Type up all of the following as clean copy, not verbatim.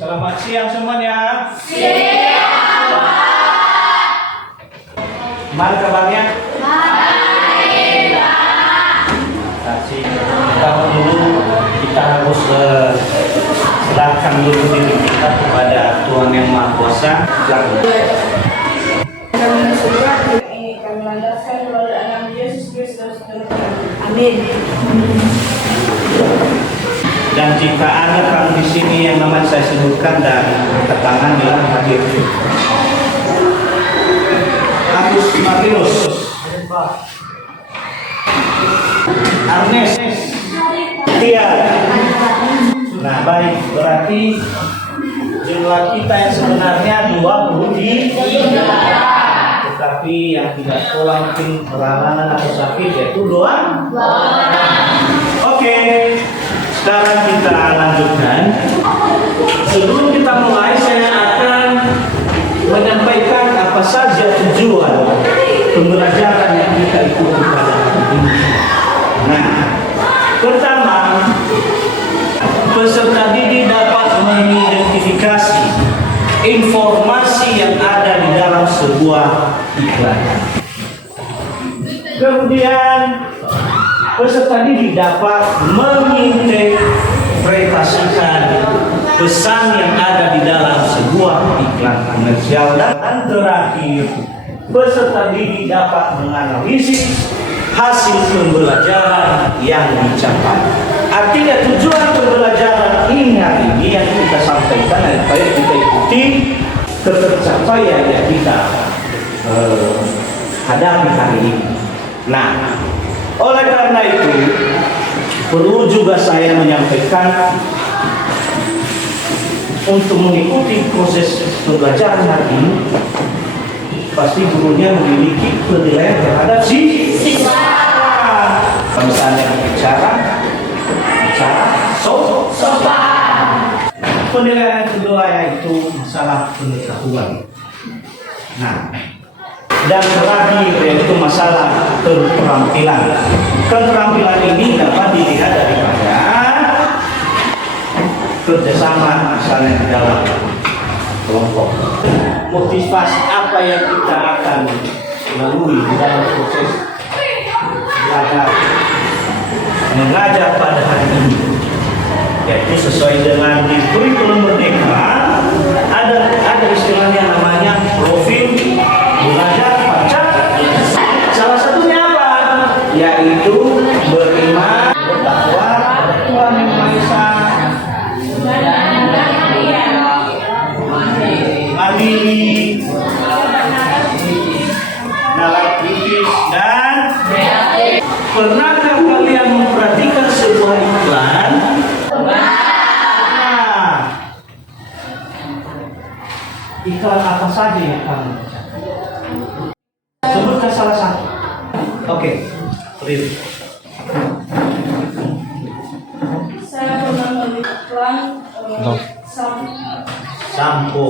Selamat siang semuanya. Siang. Gimana kabarnya? Baik, Pak. Kasih. Pertama dulu kita harus serahkan dulu diri kita kepada Tuhan Yang Maha Kuasa. Kami bersurat ini kami landaskan melalui nama Yesus Kristus. Amin. Dan jika ada kamu di sini yang nama saya sebutkan dan angkat tangan bilang hadir. Agus Martinus, Agnes, Tia. Nah baik, berarti jumlah kita yang sebenarnya 23. Tetapi yang tidak sekolah mungkin berhalangan atau sakit yaitu 2 orang. Oke. Sekarang kita lanjutkan. Sebelum kita mulai, saya akan menyampaikan apa saja tujuan pembelajaran yang kita ikuti pada hari ini. Nah, pertama, peserta didik dapat mengidentifikasi informasi yang ada di dalam sebuah iklan. Kemudian peserta didik dapat menginterpretasikan pesan yang ada di dalam sebuah iklan komersial. Dan terakhir, peserta didik dapat menganalisis hasil pembelajaran yang dicapai. Artinya tujuan pembelajaran ini hari ini yang kita sampaikan supaya kita ikuti tercapaian yang kita hadapi hari ini. Nah, oleh karena itu, perlu juga saya menyampaikan untuk mengikuti proses pembelajaran hari ini, pasti gurunya memiliki penilaian terhadap siswa. Misalnya bicara, sopan. Penilaian kedua yaitu masalah pengetahuan. Nah, dan terakhir yaitu masalah keterampilan. Keterampilan ini dapat dilihat daripada kerjasama misalnya di dalam kelompok. Motivasi apa yang kita akan lalui di dalam proses belajar mengajar pada hari ini, yaitu sesuai dengan di kurikulum Merdeka ada istilahnya namanya profil belajar Pancasila. Salah satunya apa? Yaitu beriman, bertakwa kepada Tuhan Yang Maha Esa, mandiri, nalar kritis, dan pernahkah kalian memperhatikan sebuah iklan? Nah, iklan apa saja yang kamu baca? Sebutkan salah satu. Oke, Ril. Saya pernah melihat iklan Sampo.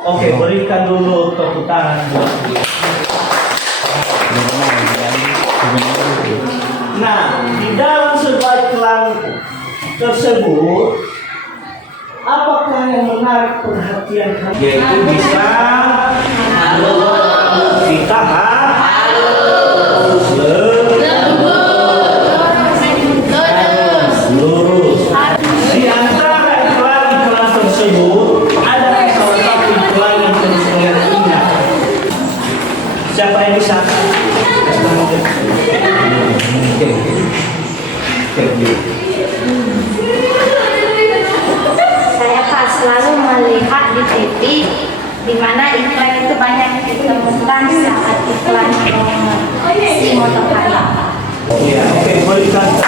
Oke, berikan dulu tepuk tangan buat dia. Nah, di dalam sebuah iklan tersebut, apakah yang menarik perhatian kamu? Yaitu bisa kita lurus. Di antara iklan tersebut ada salah satu iklan yang harus kalian ingat. Siapa yang bisa? Saya Pak selalu melihat di TV di mana iklan itu banyak ditemukan saat iklan si motor Honda. Ya, oke, berikan.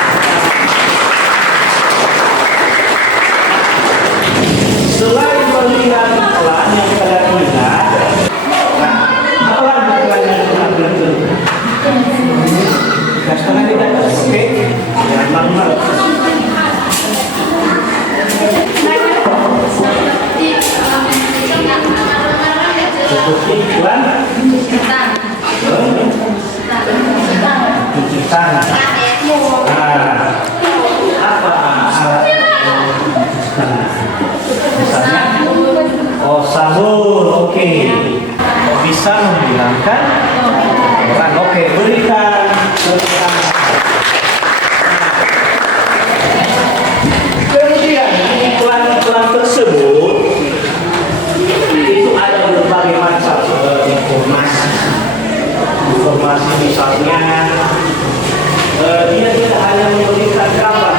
Selain melihat iklan yang kalian ingat, nah, apa lagi iklan yang kalian ingat? Setengah tidak ada, oke? Jangan malu-malu. Seperti iklan cuci tangan. Nah, bisa menghilangkan orang. Oke, berikan. Kemudian iklan-iklan tersebut itu ada berbagai macam informasi. Informasi misalnya dia tidak hanya memberikan gambar,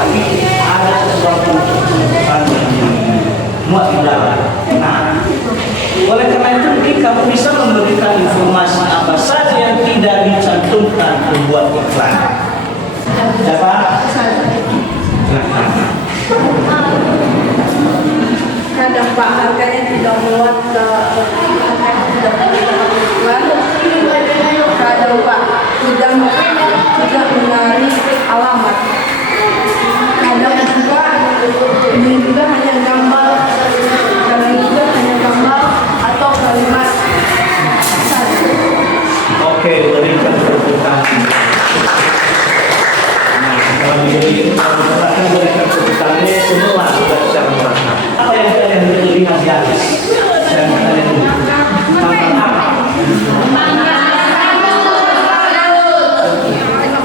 tapi ada sesuatu yang dimuat di dalam. Nah, oleh karena itu mungkin kamu bisa memberikan informasi apa saja yang tidak dicantumkan pembuat iklan. Siapa? Kadang Pak harganya tidak muat ke harganya tidak muat iklan. Kadang Pak sudah mencari alamat. Kadang juga ini juga hanya gambar, kadang juga hanya gambar atau kalimat satu. Oke, berikan tepuk tangan. Nah, kalau berikan tepuk tangannya semua sudah secara merata. Apa yang kalian lihat di atas? Dan kalian tentang apa?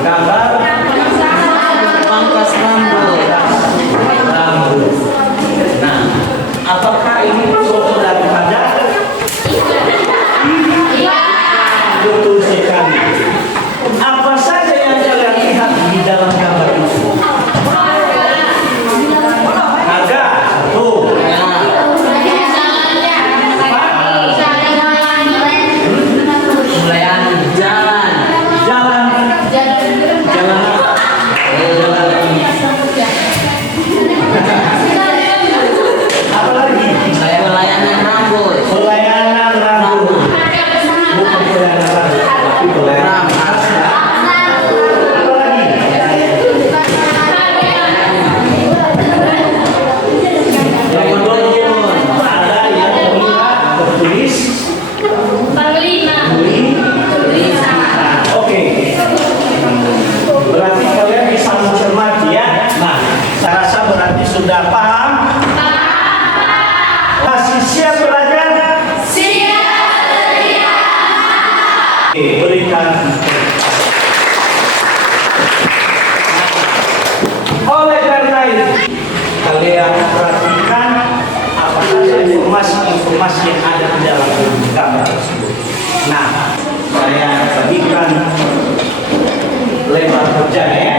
Gambar pangkas rambut. Nah, apakah ini foto daripada? Betul sekali. Apa saja yang kalian lihat di dalam gambar itu? Harga satu. Apa lagi? Pelayanan rambut. Pelayanan rambut. Bukan pelayanan rambut, tapi pelayanan rambut. Apa lagi? Yang kedua, ada yang terlihat tertulis Oke. Berarti kalian bisa mencermati ya. Nah, saya rasa berarti sudah paham. Masih siap belajar? Oke, berikan. Oleh karena itu, kalian perhatikan apa saja informasi yang ada di dalam gambar tersebut. Nah, saya bagikan lebar kerjanya ya.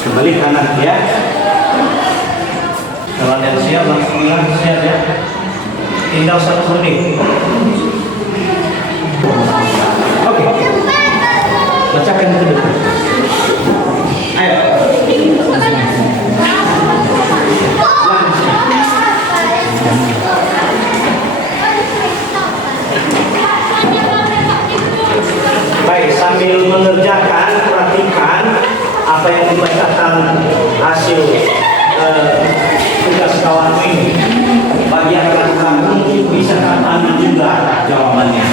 Kembali kanan ya. Kalau ada siap langsung siap ya. Tinggal 1 menit. Oke. Bacakan ke depan. Ayo. Baik, sambil mengerjakan, perhatikan apa yang dibacakan hasil tugas kawan ini. Bagi anak kamu bisa ambil juga jawabannya.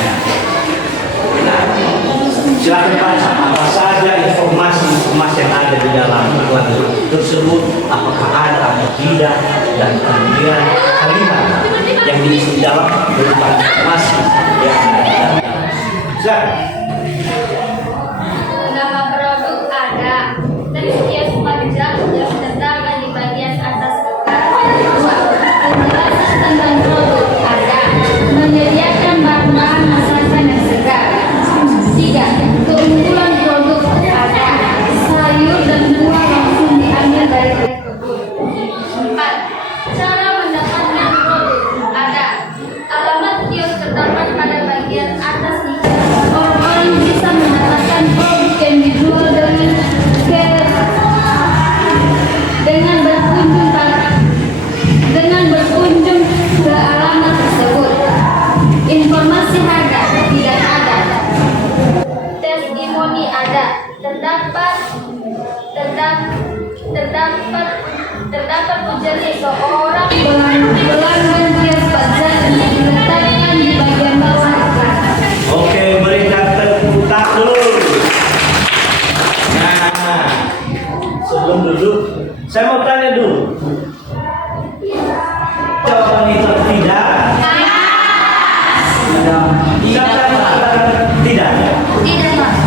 Nah, silakan baca apa saja informasi yang ada di dalam iklan tersebut, apakah ada atau tidak, dan kemudian kalimat yang diisi dalam berupa informasi yang ada di dalam. Silakan. Nama produk ada, terhias pajak yang terdapat di bagian atas kertas. 2. Penjelasan tentang produk ada, menyediakan bahan-bahan masakan dan seseorang pelanggan hias pajak diletakkan di bagian bawah iklan. Oke, berikan tepuk tangan dulu. Nah, sebelum duduk, saya mau tanya dulu. Jawaban itu tidak. Siapa yang mengatakan tidak? Tidak, Mas.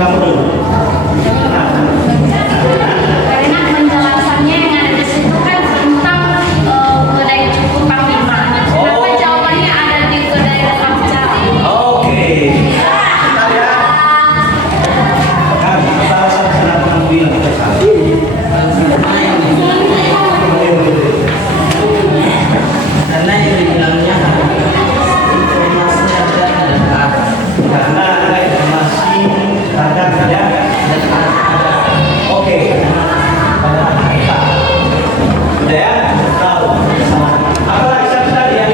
Kamu dulu. Karena penjelasannya yang ada di situ kan tentang kedai cukup Kang Bima. Kenapa jawabannya ada di kedai Rekam Cari? Oke. Bentar ya. Kan salah satu kenapa kamu bilang kita salah. Karena yang dibilangnya informasi ada dekat. Karena ada informasi ada tidak. Oke. Udah ya? Tahu. Apa lagi satu tadi yang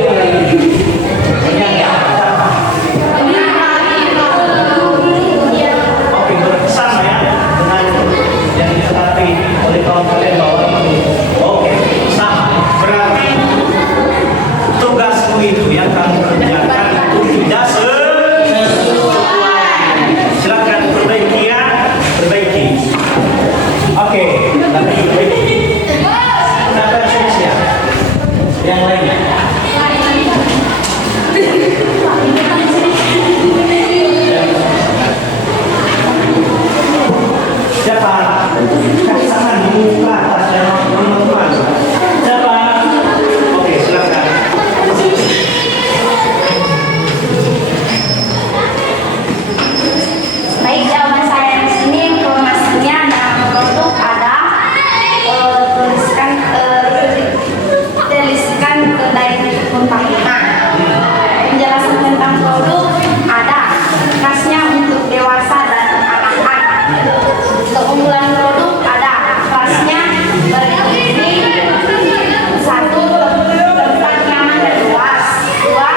Oke, bersama ya dengan yang ditetapi oleh kawan kalian bahwa oke, sama. Berarti tugasmu itu yang kamu kerjakan itu tidak sesuai. Silakan perbaiki ya, perbaiki. Oke, tapi perbaiki. Siapa yang spesial? Yang lainnya? Siapa? Kasih tangan buka atas yang teman-teman. Siapa? Oke, silakan. Baik, jawaban saya di sini informasinya dalam produk ada tuliskan kedai Kumpang Lima. Penjelasan tentang produk ada khasnya untuk dewasa dan anak-anak. Keunggulan produk ada kelasnya bergizi, satu tempat nyaman dan luas, dua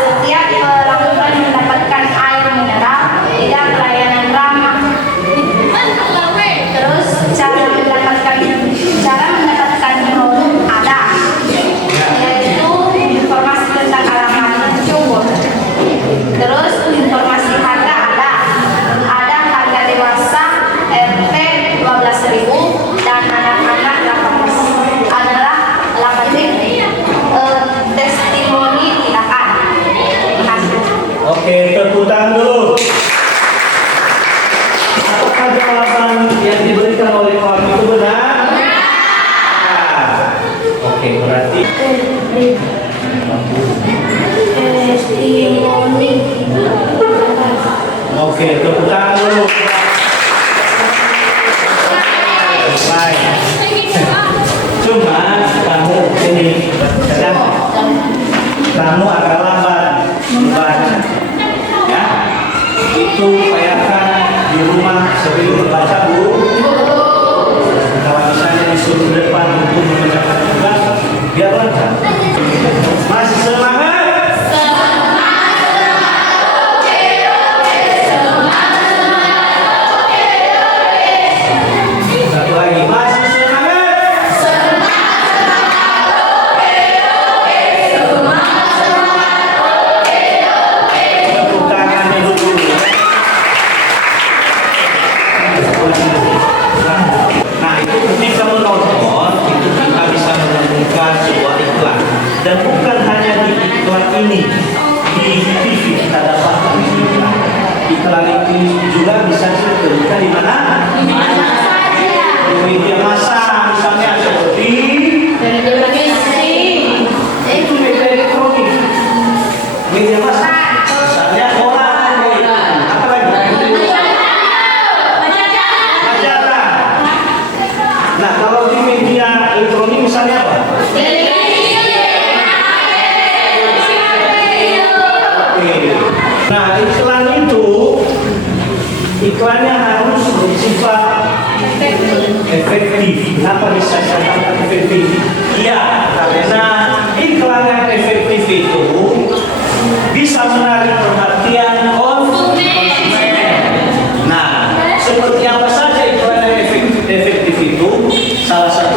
setiap pelanggan mendapatkan air mineral, tiga pelayanan ramah. Terus cara mendapatkan produk ada, yaitu informasi tentang alamat cubur. Terus informasi harga ada harga dewasa RT 12.000 dan anak-anak 18 adalah 8 testimoni tidak ada. Terima kasih. Oke, tepuk tangan dulu. Apakah jawaban yang diberikan oleh kawan itu benar? Nah, oke, berarti Testimoni. oke, tepuk tangan dulu. Baik. Cuma kamu ini kamu agak lambat membaca, ya. Itu upayakan di rumah sebelum membaca Bu. Kalau misalnya disuruh ke depan untuk mengerjakan tugas, biar lancar. Masih semangat? Satu lagi, masih semangat? Tepuk tangannya dulu. Nah, itu ketika menonton, itu kita bisa menemukan sebuah iklan. Dan bukan hanya di iklan ini, di TV kita dapat iklan. Iklan ini juga bisa ditemukan di mana? Di media massa, misalnya seperti itu media elektronik, media massa, misalnya koran, apa lagi? Majalah. Nah, kalau di media elektronik misalnya apa? Oke. Nah, iklan itu iklannya harus bersifat efektif. Kenapa bisa dikatakan efektif? Iya, karena iklan yang efektif itu bisa menarik perhatian konsumen. Nah, seperti apa saja iklan yang efektif itu? Salah satu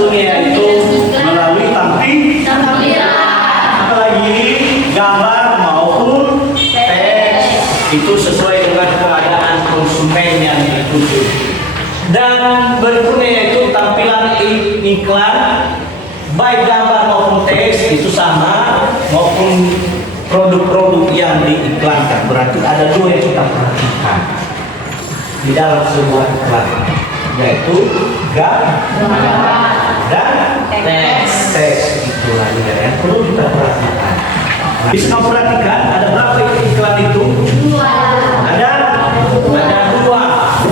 itu sesuai dengan keadaan konsumen yang dituju. Dan berikutnya yaitu tampilan iklan, baik gambar maupun teks itu sama, maupun produk-produk yang diiklankan. Berarti ada dua yang kita perhatikan di dalam sebuah iklan, yaitu gambar dan teks. Itulah yang perlu kita perhatikan. Bisa kamu perhatikan ada berapa iklan itu? Ada dua.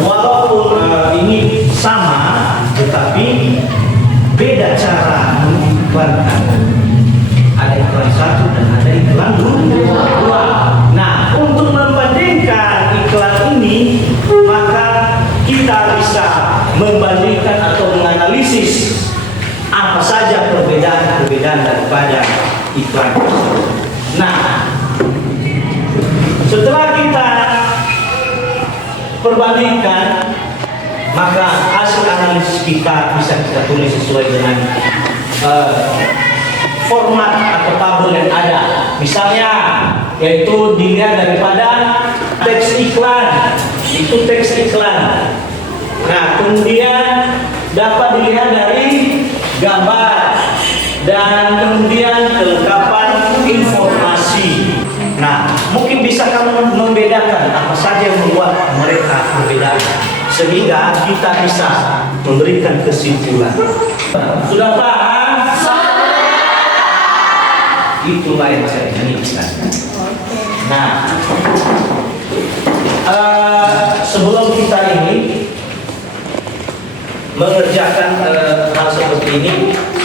Walaupun ini sama, tetapi beda cara mengiklankan. Ada iklan satu dan ada iklan dua. Nah, untuk membandingkan iklan ini, maka kita bisa membandingkan atau menganalisis apa saja perbedaan daripada iklan tersebut. Nah, setelah kita perbandingkan, maka hasil analisis kita bisa kita tulis sesuai dengan format atau tabel yang ada. Misalnya, yaitu dilihat daripada teks iklan, itu teks iklan. Nah, kemudian dapat dilihat dari gambar dan kemudian kelengkapan informasi. Nah, mungkin bisa kamu membedakan apa saja yang membuat mereka berbeda, sehingga kita bisa memberikan kesimpulan. Sudah paham? Itulah yang saya inginkan. Nah, sebelum kita ini mengerjakan hal seperti ini,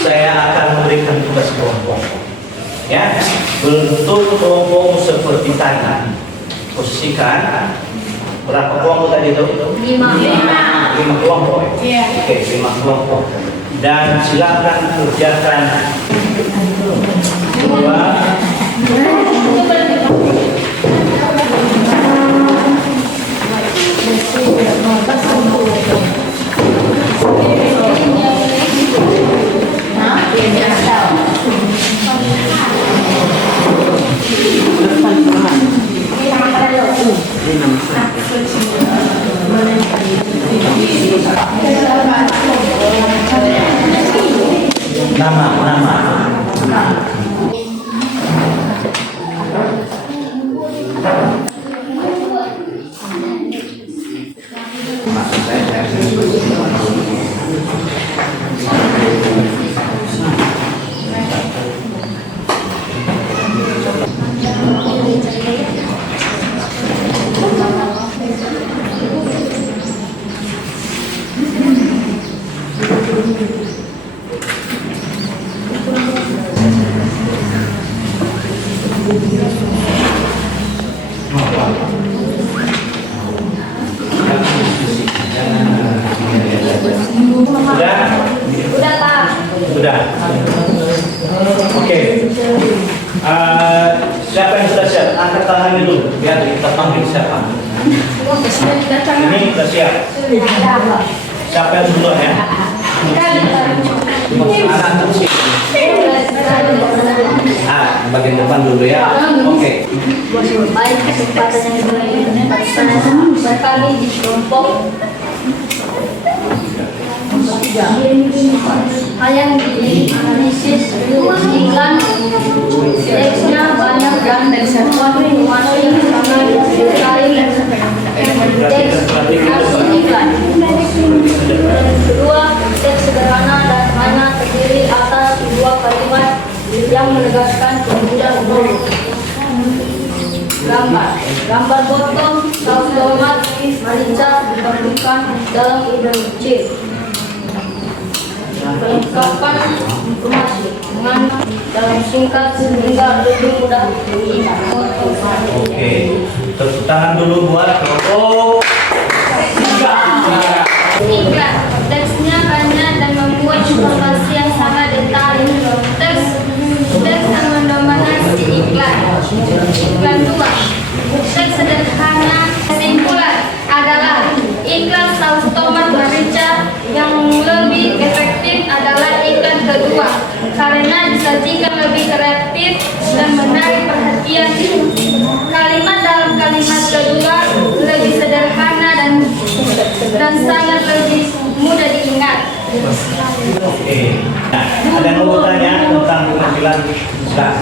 saya akan memberikan tugas kelompok. Ya, bentuk kelompok seperti tadi. Posisikan berapa kelompok tadi itu? 5 kelompok. Oke, 5 kelompok. Dan silakan kerjakan dua. Nama. Udah Pak. Sudah. Oke. Siapa yang sudah siap? Angkat tangannya dulu. Biar kita panggil siapa. Ini sudah siap. Siapa yang duluan ya? Bagian depan dulu ya. Oke. Baik, kesempatan yang diberikan berkali di kelompok hal yang dianalisis iklan, teksnya banyak dan informasi yang sangat detail, teks asli iklan. Kedua, teks sederhana dan hanya terdiri atas 2 kalimat yang menegaskan kemudian umum. Gambar botol, saus tomat, merica diperlukan dalam hidrogen. Kelengkapan informasi dengan dalam singkat sehingga lebih mudah diingat. Oke, tepuk tangan dulu buat kelompok 3. Iklan, teksnya banyak dan membuat informasi yang sangat detail. Teks yang mendominasi iklan. Iklan 2, teks sederhana. Kesimpulan adalah iklan saus tomat merica yang lebih efektif adalah iklan kedua karena disajikan lebih kreatif dan menarik perhatian. Kalimat dalam kalimat kedua Oke. Nah, ada yang mau tanya tentang penampilan Islam?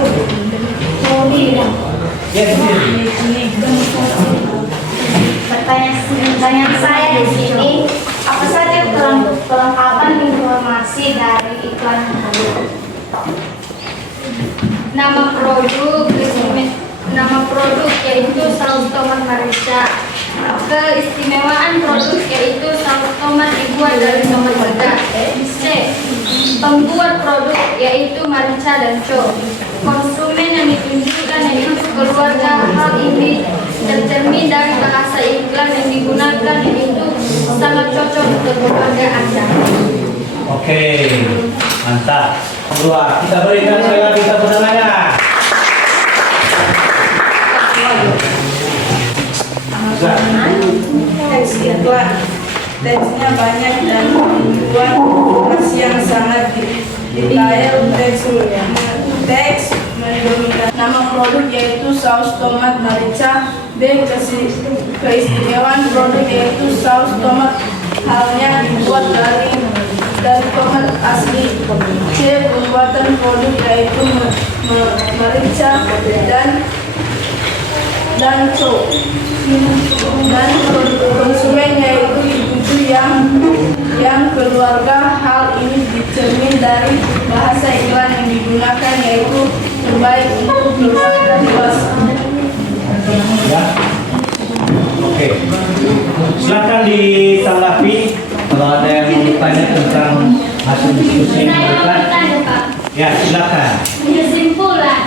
Ya, Pertanyaan saya di sini, apa saja perlengkapan informasi dari iklan tersebut? Nama produk yaitu saus tomat merica. Keistimewaan produk yaitu saus tomat dibuat dari tomat segar. C. Pembuat produk yaitu merica dan co. Konsumen yang ditunjukkan yaitu keluarga. Hal ini tercermin dari bahasa iklan yang digunakan, yaitu sangat cocok untuk keluarga Anda. oke, mantap. Dua, kita berikan sekali lagi tepuk tangannya. Teks iklan, teksnya banyak dan membuat informasi yang sangat detail. Teks mendominasi. Nama produk yaitu saus tomat merica. B. Keistimewaan produk yaitu saus tomat, halnya dibuat dari tomat asli. C. Pembuatan produk yaitu merica dan co. Dan konsumen yaitu ibu-ibu yang keluarga. Hal ini dicermin dari bahasa iklan yang digunakan, yaitu terbaik untuk keluarga dewasa. Ya. Oke. Silakan ditanggapi kalau ada yang mau bertanya tentang hasil diskusi yang Saya mau diberikan. bertanya, Pak. Ya, silakan. Kesimpulan.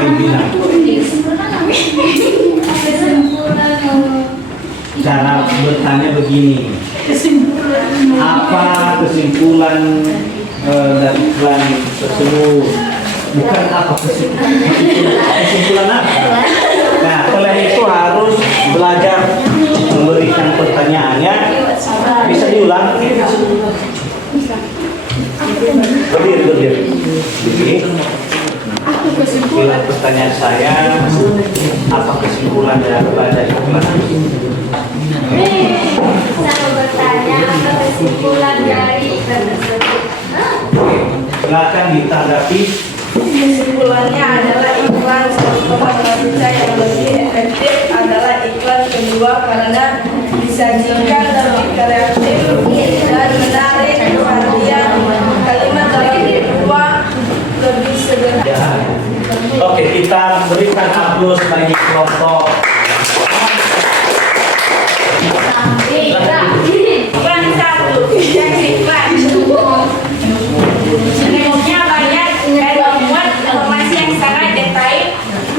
Yang bilang. Cara bertanya begini. Apa kesimpulan dari iklan tersebut? Bukan apa kesimpulan apa? Nah, oleh itu harus belajar memberikan pertanyaannya. Bisa diulang? Berdiri. Jadi, kesimpulan pertanyaan saya, apa kesimpulan dari belajar iklan? Saya mau bertanya, apa kesimpulan dari iklan tersebut? Silakan ditanggapi. Kesimpulannya adalah iklan saus tomat merica yang lebih efektif adalah iklan kedua, karena disajikan lebih kreatif dan menarik perhatian. Kalimat dari kedua lebih sederhana. Oke, kita berikan aplaus bagi kelompok. Iklan satu, teks iklan. Menurutnya banyak dan membuat informasi yang sangat detail.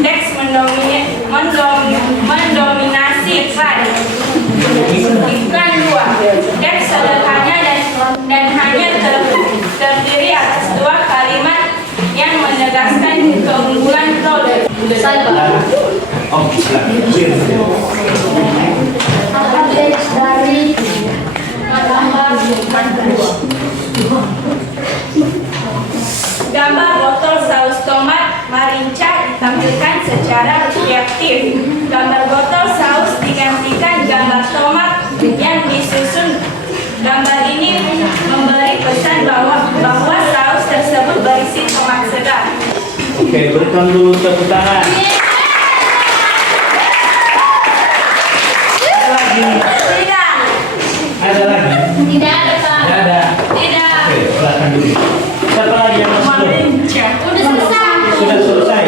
Teks mendominasi iklan. Iklan dua, teks sederhana dan hanya terdiri atas dua kalimat yang menegaskan keunggulan produk. Oke, silakan. Apa teks dari Gambar botol saus tomat merica ditampilkan secara reaktif. Gambar botol saus digantikan gambar tomat yang disusun. Gambar ini memberi pesan bahwa saus tersebut berisi tomat segar. Oke, berikan dulu tepuk tangan. Ada lagi? Tidak. Ada lagi? tidak ada, Pak? Tidak ada. Tidak. Oke, silakan dulu. Siapa lagi yang masuk? Merica. Udah selesai. Sudah selesai.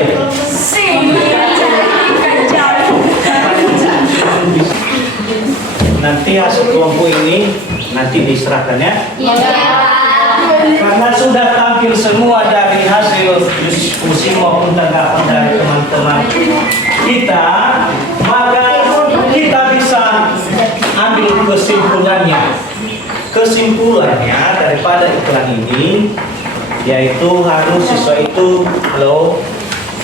Nanti hasil kelompok ini nanti diserahkan ya. Iya. Karena sudah tampil semua dari hasil diskusi maupun tanggapan dari teman-teman kita, maka kita bisa ambil kesimpulannya. Kesimpulannya daripada iklan ini, yaitu harus siswa itu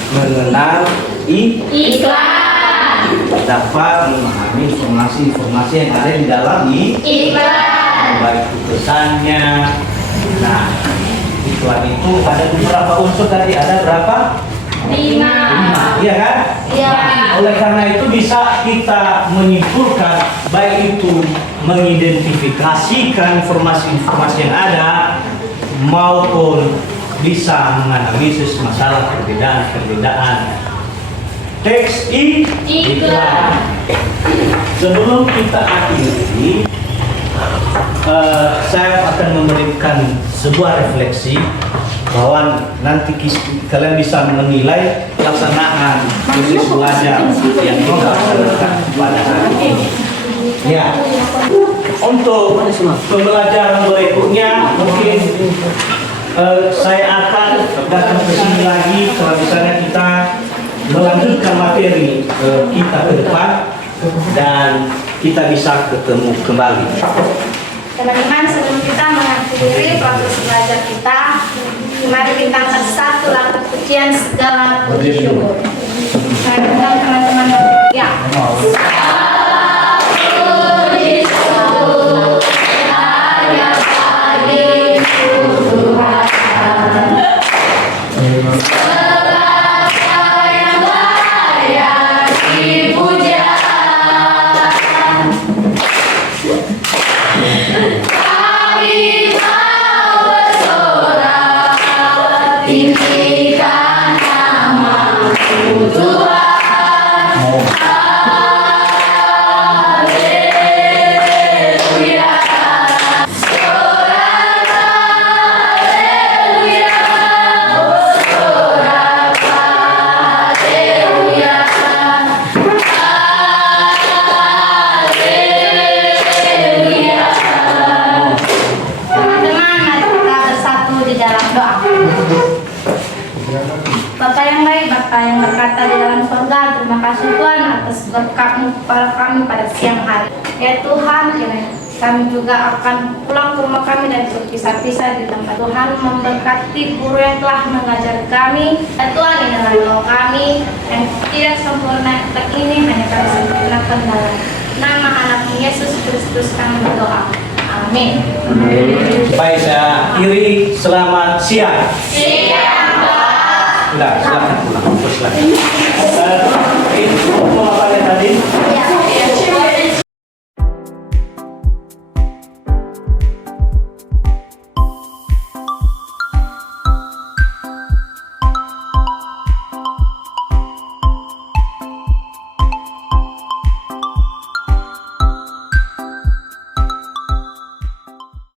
mengenal Iklan. dapat memahami informasi-informasi yang ada di dalam Iklan. baik itu pesannya. Nah, iklan itu ada beberapa unsur tadi, ada berapa? 5. Iya kan? Iya. Oleh karena itu bisa kita menyimpulkan baik itu mengidentifikasikan informasi-informasi yang ada maupun bisa menganalisis masalah perbedaan-perbedaan teks iklan. Sebelum kita akhiri, saya akan memberikan sebuah refleksi bahwa nanti kalian bisa menilai pelaksanaan proses belajar yang dilaksanakan pada hari ini. Ya, untuk pembelajaran berikutnya mungkin saya akan datang ke sini lagi kalau misalnya kita melanjutkan materi kita ke depan dan kita bisa ketemu kembali. Teman-teman, sebelum kita mengakhiri proses belajar kita, mari kita angkat satu lagu pujian segala puji syukur. Saya undang teman-teman ya. Bapa yang baik, Bapa yang berkata di dalam surga, terima kasih Tuhan atas berkat-Mu kepada kami pada siang hari. Ya Tuhan, kami juga akan pulang ke rumah kami dan berpisah-pisah di tempat. Tuhan memberkati guru yang telah mengajar kami. Ya Tuhan, inilah doa kami yang tidak sempurna ini hanya kami sempurnakan dalam nama anak Yesus Kristus kami berdoa. Amin. Baik, saya akhiri. Selamat siang. Sudah, silakan pulang. Terus lagi. Itu apa tadi?